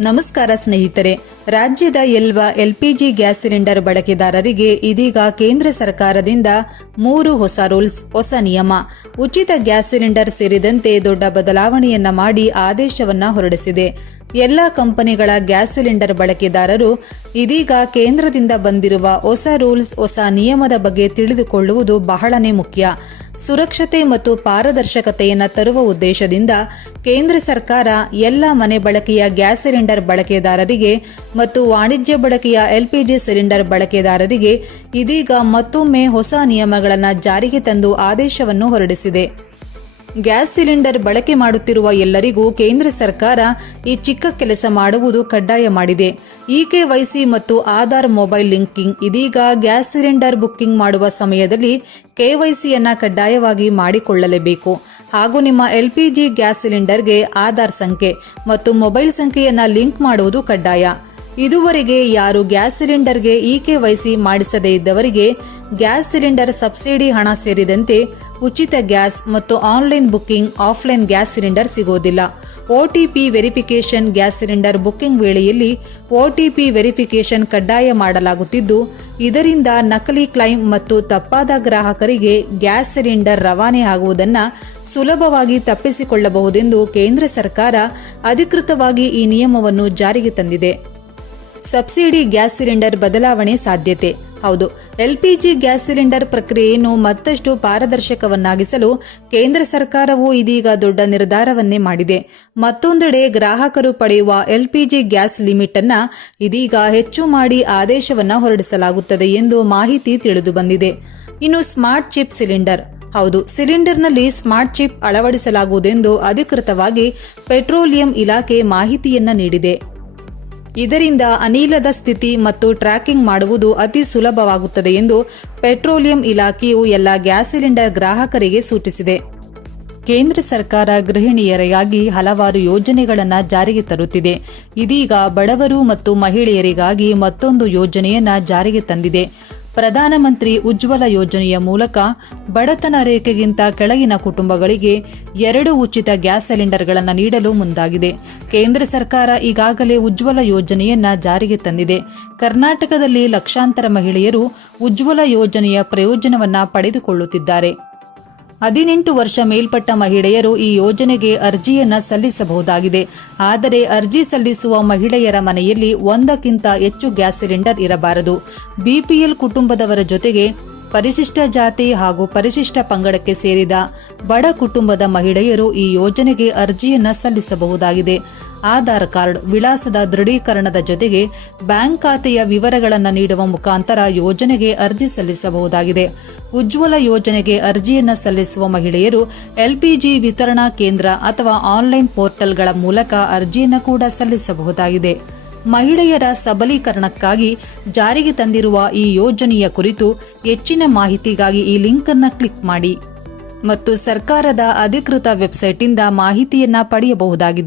ನಮಸ್ಕಾರ ಸ್ನೇಹಿತರೆ, ರಾಜ್ಯದ ಎಲ್ವ ಎಲ್ಪಿಜಿ ಗ್ಯಾಸ್ ಸಿಲಿಂಡರ್ ಬಳಕೆದಾರರಿಗೆ ಇದೀಗ ಕೇಂದ್ರ ಸರ್ಕಾರದಿಂದ ಮೂರು ಹೊಸ ರೂಲ್ಸ್, ಹೊಸ ನಿಯಮ. ಉಚಿತ ಗ್ಯಾಸ್ ಸಿಲಿಂಡರ್ ಸೇರಿದಂತೆ ದೊಡ್ಡ ಬದಲಾವಣೆಯನ್ನ ಮಾಡಿ ಆದೇಶವನ್ನ ಹೊರಡಿಸಿದೆ. ಎಲ್ಲ ಕಂಪನಿಗಳ ಗ್ಯಾಸ್ ಸಿಲಿಂಡರ್ ಬಳಕೆದಾರರು ಇದೀಗ ಕೇಂದ್ರದಿಂದ ಬಂದಿರುವ ಹೊಸ ರೂಲ್ಸ್, ಹೊಸ ನಿಯಮದ ಬಗ್ಗೆ ತಿಳಿದುಕೊಳ್ಳುವುದು ಬಹಳನೇ ಮುಖ್ಯ. ಸುರಕ್ಷತೆ ಮತ್ತು ಪಾರದರ್ಶಕತೆಯನ್ನು ತರುವ ಉದ್ದೇಶದಿಂದ ಕೇಂದ್ರ ಸರ್ಕಾರ ಎಲ್ಲ ಮನೆ ಬಳಕೆಯ ಗ್ಯಾಸ್ ಸಿಲಿಂಡರ್ ಬಳಕೆದಾರರಿಗೆ ಮತ್ತು ವಾಣಿಜ್ಯ ಬಳಕೆಯ ಎಲ್ಪಿಜಿ ಸಿಲಿಂಡರ್ ಬಳಕೆದಾರರಿಗೆ ಇದೀಗ ಮತ್ತೊಮ್ಮೆ ಹೊಸ ನಿಯಮಗಳನ್ನು ಜಾರಿಗೆ ತಂದು ಆದೇಶವನ್ನು ಹೊರಡಿಸಿದೆ. ಗ್ಯಾಸ್ ಸಿಲಿಂಡರ್ ಬಳಕೆ ಮಾಡುತ್ತಿರುವ ಎಲ್ಲರಿಗೂ ಕೇಂದ್ರ ಸರ್ಕಾರ ಈ ಚಿಕ್ಕ ಕೆಲಸ ಮಾಡುವುದು ಕಡ್ಡಾಯ ಮಾಡಿದೆ. ಇಕೆವೈಸಿ ಮತ್ತು ಆಧಾರ್ ಮೊಬೈಲ್ ಲಿಂಕಿಂಗ್ ಇದೀಗ ಗ್ಯಾಸ್ ಸಿಲಿಂಡರ್ ಬುಕ್ಕಿಂಗ್ ಮಾಡುವ ಸಮಯದಲ್ಲಿ ಕೆವೈಸಿಯನ್ನ ಕಡ್ಡಾಯವಾಗಿ ಮಾಡಿಕೊಳ್ಳಲೇಬೇಕು. ಹಾಗೂ ನಿಮ್ಮ ಎಲ್ಪಿಜಿ ಗ್ಯಾಸ್ ಸಿಲಿಂಡರ್ಗೆ ಆಧಾರ್ ಸಂಖ್ಯೆ ಮತ್ತು ಮೊಬೈಲ್ ಸಂಖ್ಯೆಯನ್ನ ಲಿಂಕ್ ಮಾಡುವುದು ಕಡ್ಡಾಯ. ಇದುವರೆಗೆ ಯಾರು ಗ್ಯಾಸ್ ಸಿಲಿಂಡರ್ಗೆ ಇಕೆವೈಸಿ ಮಾಡಿಸದೇ ಇದ್ದವರಿಗೆ ಗ್ಯಾಸ್ ಸಿಲಿಂಡರ್ ಸಬ್ಸಿಡಿ ಹಣ ಸೇರಿದಂತೆ ಉಚಿತ ಗ್ಯಾಸ್ ಮತ್ತು online booking offline gas cylinder ಸಿಗೋದಿಲ್ಲ. OTP verification gas cylinder booking ವೇಳೆಯಲ್ಲಿ ಒಟಿಪಿ ವೆರಿಫಿಕೇಷನ್ ಕಡ್ಡಾಯ ಮಾಡಲಾಗುತ್ತಿದ್ದು, ಇದರಿಂದ ನಕಲಿ ಕ್ಲೈಮ್ ಮತ್ತು ತಪ್ಪಾದ ಗ್ರಾಹಕರಿಗೆ ಗ್ಯಾಸ್ ಸಿಲಿಂಡರ್ ರವಾನೆ ಆಗುವುದನ್ನು ಸುಲಭವಾಗಿ ತಪ್ಪಿಸಿಕೊಳ್ಳಬಹುದೆಂದು ಕೇಂದ್ರ ಸರ್ಕಾರ ಅಧಿಕೃತವಾಗಿ ಈ ನಿಯಮವನ್ನು ಜಾರಿಗೆ ತಂದಿದೆ. ಸಬ್ಸಿಡಿ ಗ್ಯಾಸ್ ಸಿಲಿಂಡರ್ ಬದಲಾವಣೆ ಸಾಧ್ಯತೆ. ಹೌದು. ಎಲ್ಪಿಜಿ ಗ್ಯಾಸ್ ಸಿಲಿಂಡರ್ ಪ್ರಕ್ರಿಯೆಯನ್ನು ಮತ್ತಷ್ಟು ಪಾರದರ್ಶಕವನ್ನಾಗಿಸಲು ಕೇಂದ್ರ ಸರ್ಕಾರವು ಇದೀಗ ದೊಡ್ಡ ನಿರ್ಧಾರವನ್ನೇ ಮಾಡಿದೆ. ಮತ್ತೊಂದೆಡೆ ಗ್ರಾಹಕರು ಪಡೆಯುವ ಎಲ್ಪಿಜಿ ಗ್ಯಾಸ್ ಲಿಮಿಟ್ ಅನ್ನ ಇದೀಗ ಹೆಚ್ಚು ಮಾಡಿ ಆದೇಶವನ್ನ ಹೊರಡಿಸಲಾಗುತ್ತದೆ ಎಂದು ಮಾಹಿತಿ ತಿಳಿದು ಬಂದಿದೆ. ಇನ್ನು ಸ್ಮಾರ್ಟ್ ಚಿಪ್ ಸಿಲಿಂಡರ್. ಹೌದು, ಸಿಲಿಂಡರ್ನಲ್ಲಿ ಸ್ಮಾರ್ಟ್ ಚಿಪ್ ಅಳವಡಿಸಲಾಗುವುದೆಂದು ಅಧಿಕೃತವಾಗಿ ಪೆಟ್ರೋಲಿಯಂ ಇಲಾಖೆ ಮಾಹಿತಿಯನ್ನ ನೀಡಿದೆ. ಇದರಿಂದ ಅನಿಲದ ಸ್ಥಿತಿ ಮತ್ತು ಟ್ರ್ಯಾಕಿಂಗ್ ಮಾಡುವುದು ಅತಿ ಸುಲಭವಾಗುತ್ತದೆ ಎಂದು ಪೆಟ್ರೋಲಿಯಂ ಇಲಾಖೆಯು ಎಲ್ಲ ಗ್ಯಾಸ್ ಸಿಲಿಂಡರ್ ಗ್ರಾಹಕರಿಗೆ ಸೂಚಿಸಿದೆ. ಕೇಂದ್ರ ಸರ್ಕಾರ ಗೃಹಿಣಿಯರಿಗಾಗಿ ಹಲವಾರು ಯೋಜನೆಗಳನ್ನು ಜಾರಿಗೆ ತರುತ್ತಿದೆ. ಇದೀಗ ಬಡವರು ಮತ್ತು ಮಹಿಳೆಯರಿಗಾಗಿ ಮತ್ತೊಂದು ಯೋಜನೆಯನ್ನು ಜಾರಿಗೆ ತಂದಿದೆ. ಪ್ರಧಾನಮಂತ್ರಿ ಉಜ್ವಲ ಯೋಜನೆಯ ಮೂಲಕ ಬಡತನ ರೇಖೆಗಿಂತ ಕೆಳಗಿನ ಕುಟುಂಬಗಳಿಗೆ ಎರಡು ಉಚಿತ ಗ್ಯಾಸ್ ಸಿಲಿಂಡರ್ಗಳನ್ನು ನೀಡಲು ಮುಂದಾಗಿದೆ. ಕೇಂದ್ರ ಸರ್ಕಾರ ಈಗಾಗಲೇ ಉಜ್ವಲ ಯೋಜನೆಯನ್ನ ಜಾರಿಗೆ ತಂದಿದೆ. ಕರ್ನಾಟಕದಲ್ಲಿ ಲಕ್ಷಾಂತರ ಮಹಿಳೆಯರು ಉಜ್ವಲ ಯೋಜನೆಯ ಪ್ರಯೋಜನವನ್ನ ಪಡೆದುಕೊಳ್ಳುತ್ತಿದ್ದಾರೆ. ಹದಿನೆಂಟು ವರ್ಷ ಮೇಲ್ಪಟ್ಟ ಮಹಿಳೆಯರು ಈ ಯೋಜನೆಗೆ ಅರ್ಜಿಯನ್ನ ಸಲ್ಲಿಸಬಹುದಾಗಿದೆ. ಆದರೆ ಅರ್ಜಿ ಸಲ್ಲಿಸುವ ಮಹಿಳೆಯರ ಮನೆಯಲ್ಲಿ ಒಂದಕ್ಕಿಂತ ಹೆಚ್ಚು ಗ್ಯಾಸ್ ಸಿಲಿಂಡರ್ ಇರಬಾರದು. ಬಿಪಿಎಲ್ ಕುಟುಂಬದವರ ಜೊತೆಗೆ ಪರಿಶಿಷ್ಟ ಜಾತಿ ಹಾಗೂ ಪರಿಶಿಷ್ಟ ಪಂಗಡಕ್ಕೆ ಸೇರಿದ ಬಡ ಕುಟುಂಬದ ಮಹಿಳೆಯರು ಈ ಯೋಜನೆಗೆ ಅರ್ಜಿಯನ್ನ ಸಲ್ಲಿಸಬಹುದಾಗಿದೆ. ಆಧಾರ್ ಕಾರ್ಡ್ ವಿಳಾಸದ ದೃಢೀಕರಣದ ಜೊತೆಗೆ ಬ್ಯಾಂಕ್ ಖಾತೆಯ ವಿವರಗಳನ್ನು ನೀಡುವ ಮುಖಾಂತರ ಯೋಜನೆಗೆ ಅರ್ಜಿ ಸಲ್ಲಿಸಬಹುದಾಗಿದೆ. ಉಜ್ವಲ ಯೋಜನೆಗೆ ಅರ್ಜಿಯನ್ನು ಸಲ್ಲಿಸುವ ಮಹಿಳೆಯರು ಎಲ್ಪಿಜಿ ವಿತರಣಾ ಕೇಂದ್ರ ಅಥವಾ ಆನ್ಲೈನ್ ಪೋರ್ಟಲ್ಗಳ ಮೂಲಕ ಅರ್ಜಿಯನ್ನು ಕೂಡ ಸಲ್ಲಿಸಬಹುದಾಗಿದೆ. ಮಹಿಳೆಯರ ಸಬಲೀಕರಣಕ್ಕಾಗಿ ಜಾರಿಗೆ ತಂದಿರುವ ಈ ಯೋಜನೆಯ ಕುರಿತು ಹೆಚ್ಚಿನ ಮಾಹಿತಿಗಾಗಿ ಈ ಲಿಂಕ್ ಅನ್ನು ಕ್ಲಿಕ್ ಮಾಡಿ. ಮತ್ತು ಸರ್ಕಾರದ ಅಧಿಕೃತ ವೆಬ್ಸೈಟ್ನಿಂದ ಮಾಹಿತಿಯನ್ನು ಮಾಹಿತಿಯನ್ನ ಪಡೆಯಬಹುದಾಗಿದೆ.